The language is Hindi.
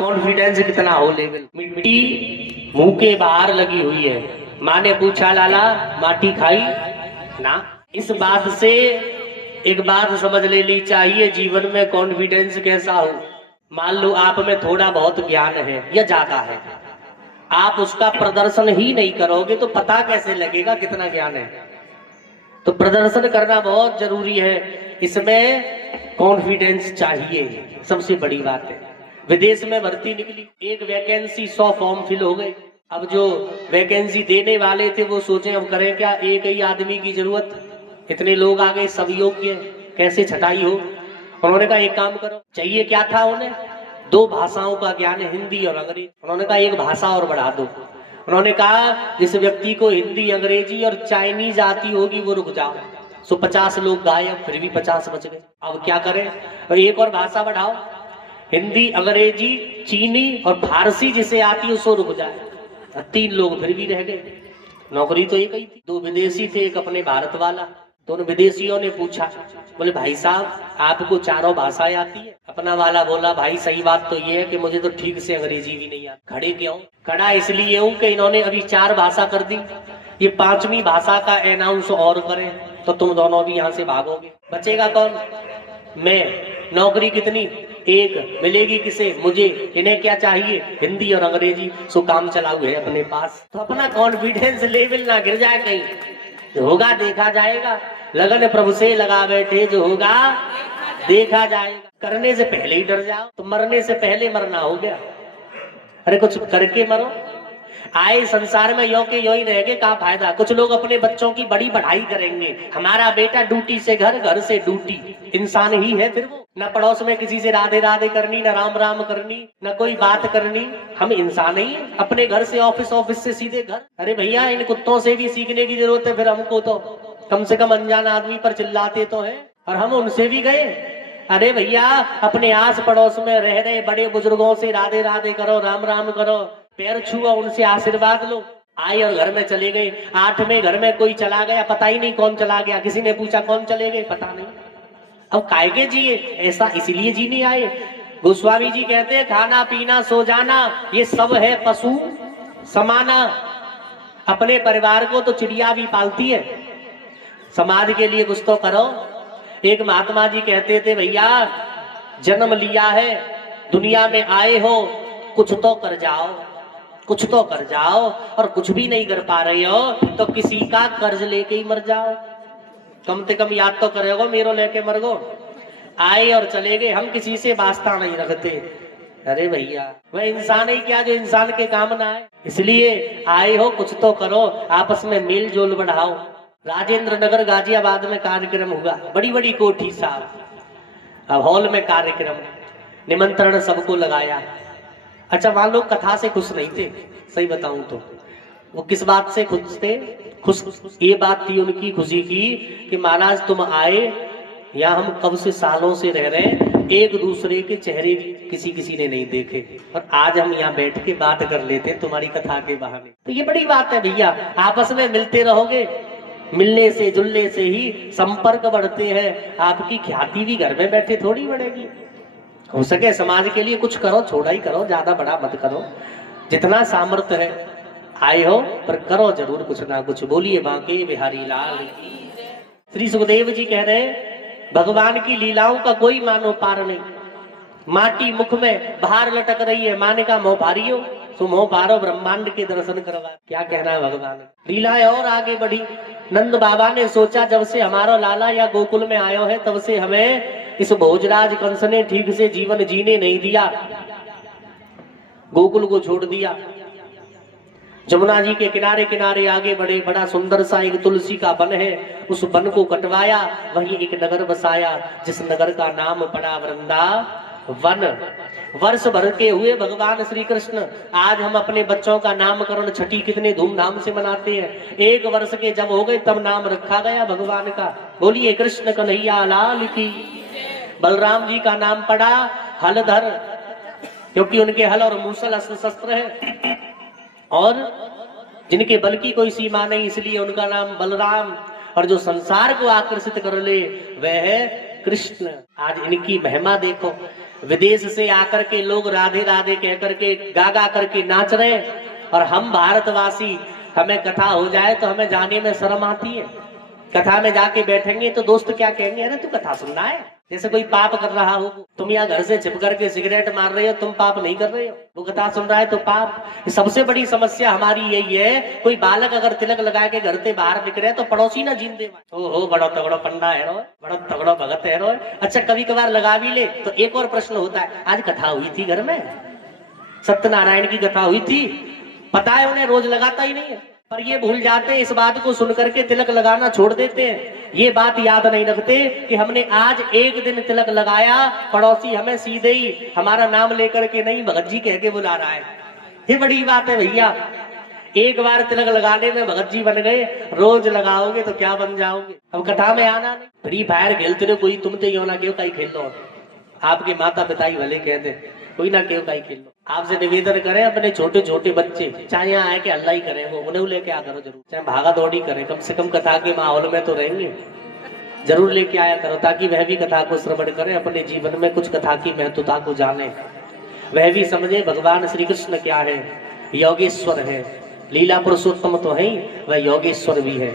कॉन्फिडेंस कितना हो लेवल। मिट्टी मुंह के बाहर लगी हुई है, माँ ने पूछा लाला माटी खाई ना। इस बात से एक बात समझ लेनी चाहिए जीवन में कॉन्फिडेंस कैसा हो। मान लो आप में थोड़ा बहुत ज्ञान है या ज्यादा है, आप उसका प्रदर्शन ही नहीं करोगे तो पता कैसे लगेगा कितना ज्ञान है। तो प्रदर्शन करना बहुत जरूरी है, इसमें कॉन्फिडेंस चाहिए, सबसे बड़ी बात है। विदेश में भर्ती निकली, एक वैकेंसी 100 फॉर्म फिल हो गए। अब जो वैकेंसी देने वाले थे वो सोचे हम करें क्या, एक ही आदमी की जरूरत, इतने लोग आ गए सब योग्य, कैसे छटाई हो। उन्होंने कहा एक काम करो, चाहिए क्या था उन्हें, 2 भाषाओं का ज्ञान है, हिंदी और अंग्रेजी। उन्होंने कहा एक भाषा और बढ़ा दो। उन्होंने कहा जिस व्यक्ति को हिंदी अंग्रेजी और चाइनीज आती होगी वो रुक जाओ। सो 50 लोग गायब, फिर भी 50 बच गए। अब क्या करें, और एक और भाषा बढ़ाओ, हिंदी अंग्रेजी चीनी और फारसी जिसे आती है उसको रुक जाए। 3 लोग फिर भी रह गए। नौकरी तो एक ही थी, 2 विदेशी थे एक अपने भारत वाला। दोनों विदेशियों ने पूछा, बोले भाई साहब आपको चारों भाषाएं आती है। अपना वाला बोला भाई सही बात तो ये है कि मुझे तो ठीक से अंग्रेजी भी नहीं आती। खड़े क्यों, खड़ा इसलिए हूं कि इन्होंने अभी 4 भाषा कर दी, ये 5वीं भाषा का अनाउंस और करें तो तुम दोनों भी यहाँ से भागोगे। बचेगा कौन, मैं। नौकरी कितनी, एक, मिलेगी किसे, मुझे। इन्हें क्या चाहिए, हिंदी और अंग्रेजी। सो काम चलाऊ है अपने पास। तो अपना कॉन्फिडेंस लेवल ना गिर जाए कहीं, जो होगा देखा जाएगा। लगन प्रभु से लगा बैठे, जो होगा देखा जाएगा। करने से पहले ही डर जाओ तो मरने से पहले मरना हो गया। अरे कुछ करके मरो। आए संसार में यो के यो ही रहेंगे, क्या फायदा। कुछ लोग अपने बच्चों की बड़ी पढ़ाई करेंगे, हमारा बेटा ड्यूटी से घर, घर से ड्यूटी। इंसान ही है फिर वो, न पड़ोस में किसी से राधे राधे करनी, न राम राम करनी, न कोई बात करनी। हम इंसान ही हैं, अपने घर से ऑफिस, ऑफिस से सीधे घर। अरे भैया इन कुत्तों से भी सीखने की जरूरत है फिर हमको तो। कम से कम अनजान आदमी पर चिल्लाते तो है, और हम उनसे भी गए। अरे भैया अपने आस पड़ोस में रह रहे बड़े बुजुर्गों से राधे राधे करो, राम राम करो, पैर छुओ, उनसे आशीर्वाद लो। आए और घर में चले गए। 8वें घर में कोई चला गया, पता ही नहीं कौन चला गया। किसी ने पूछा कौन चले गए, पता नहीं। अब काहे के जिए, ऐसा इसलिए जीने आए। गोस्वामी जी कहते हैं खाना पीना सो जाना ये सब है पशु समाना। अपने परिवार को तो चिड़िया भी पालती है, समाज के लिए कुछ तो करो। एक महात्मा जी कहते थे भैया जन्म लिया है, दुनिया में आए हो, कुछ तो कर जाओ, कुछ तो कर जाओ। और कुछ भी नहीं कर पा रहे हो तो किसी का कर्ज लेके ही मर जाओ। कम से कम याद तो करेगो मेरो लेके मर गो। आए और चले गए, हम किसी से वास्ता नहीं रखते। अरे भैया वह इंसान ही क्या जो इंसान के काम ना आए। इसलिए आए हो कुछ तो करो, आपस में मेल जोल बढ़ाओ। राजेंद्र नगर गाजियाबाद में कार्यक्रम हुआ, बड़ी बड़ी कोठी साहब, अब हॉल में कार्यक्रम, निमंत्रण सबको लगाया। अच्छा वहां लोग कथा से खुश नहीं थे, सही बताऊं तो। वो किस बात से खुश थे, खुश ये बात थी उनकी खुशी की कि महाराज तुम आए, यहाँ हम कब से सालों से रह रहे हैं, एक दूसरे के चेहरे किसी किसी ने नहीं देखे, और आज हम यहाँ बैठ के बात कर लेते हैं तुम्हारी कथा के बहाने। तो ये बड़ी बात है भैया, आपस में मिलते रहोगे, मिलने से जुलने से ही संपर्क बढ़ते हैं। आपकी ख्याति भी घर में बैठे थोड़ी बढ़ेगी। हो सके समाज के लिए कुछ करो, छोड़ा ही करो, ज्यादा बड़ा मत करो, जितना सामर्थ्य है। आए हो पर करो जरूर कुछ ना कुछ। बोलिए बांके बिहारी लाल की। श्री सुखदेव जी कह रहे हैं भगवान की लीलाओं का कोई मानो पार नहीं। माटी मुख में बाहर लटक रही है, माने का मोह भारी हो तो मोह भारो ब्रह्मांड के दर्शन करवा। क्या कहना है भगवान, लीलाएं और आगे बढ़ी। नंद बाबा ने सोचा जब से हमारा लाला या गोकुल में आयो है तब से हमें इस भोजराज कंस ने ठीक से जीवन जीने नहीं दिया, गोकुल को छोड़ दिया। जमुना जी के किनारे किनारे आगे बढ़े, बड़ा सुंदर सा एक तुलसी का वन है, उस वन को कटवाया, वहीं एक नगर बसाया जिस नगर का नाम पड़ा वृंदावन। वर्ष भर के हुए भगवान श्री कृष्ण। आज हम अपने बच्चों का नामकरण छठी कितने धूमधाम से मनाते हैं। 1 वर्ष के जब हो गए तब नाम रखा गया भगवान का। बोलिए कृष्ण कन्हैया लाल की। बलराम जी का नाम पड़ा हलधर, क्योंकि उनके हल और मूसल अस्त्र शस्त्र है, और जिनके बल की कोई सीमा नहीं इसलिए उनका नाम बलराम। और जो संसार को आकर्षित कर ले वह है कृष्ण। आज इनकी महिमा देखो। विदेश से आकर के लोग राधे राधे कह करके गा गा करके नाच रहे हैं, और हम भारतवासी, हमें कथा हो जाए तो हमें जाने में शर्म आती है। कथा में जाके बैठेंगे तो दोस्त क्या कहेंगे, अरे तू कथा सुन रहा है, जैसे कोई पाप कर रहा हो। तुम यहाँ घर से छिप करके सिगरेट मार रहे हो, तुम पाप नहीं कर रहे हो, वो कथा सुन रहा है तो पाप। सबसे बड़ी समस्या हमारी यही है, कोई बालक अगर तिलक लगा के घर से बाहर निकले तो पड़ोसी ना जीन दे, ओ बड़ा तगड़ा पंडा है रो, बड़ा तगड़ा भगत है रो। अच्छा कभी कभार लगा भी ले तो एक और प्रश्न होता है, आज कथा हुई थी घर में, सत्यनारायण की कथा हुई थी, पता है उन्हें, रोज लगाता ही नहीं है, पर ये भूल जाते हैं, इस बात को सुन करके तिलक लगाना छोड़ देते हैं। ये बात याद नहीं रखते कि हमने आज एक दिन तिलक लगाया, पड़ोसी हमें सीधे ही हमारा नाम लेकर के नहीं भगत जी कह के बुला रहा है। ये बड़ी बात है भैया, एक बार तिलक लगाने में भगत जी बन गए, रोज लगाओगे तो क्या बन जाओगे। अब कथा में आना नहीं। फ्री फायर खेलते रहो, कोई तुम तो यो ना क्यों कहीं खेल लो, आपके माता पिता ही भले कहते कोई ना क्यों कहीं खेल लो। आपसे निवेदन करें, अपने छोटे छोटे बच्चे चाहे यहाँ आए कि अल्लाह ही करें, वो उन्हें लेके आ करो जरूर, चाहे भागा दौड़ी करें, कम से कम कथा के माहौल में तो रहेंगे, जरूर लेके आया करो, ताकि वह भी कथा को श्रवण करें, अपने जीवन में कुछ कथा की महत्वता को जाने, वह भी समझे भगवान श्री कृष्ण क्या है, योगेश्वर है, लीला पुरुषोत्तम तो है, वह योगेश्वर भी है।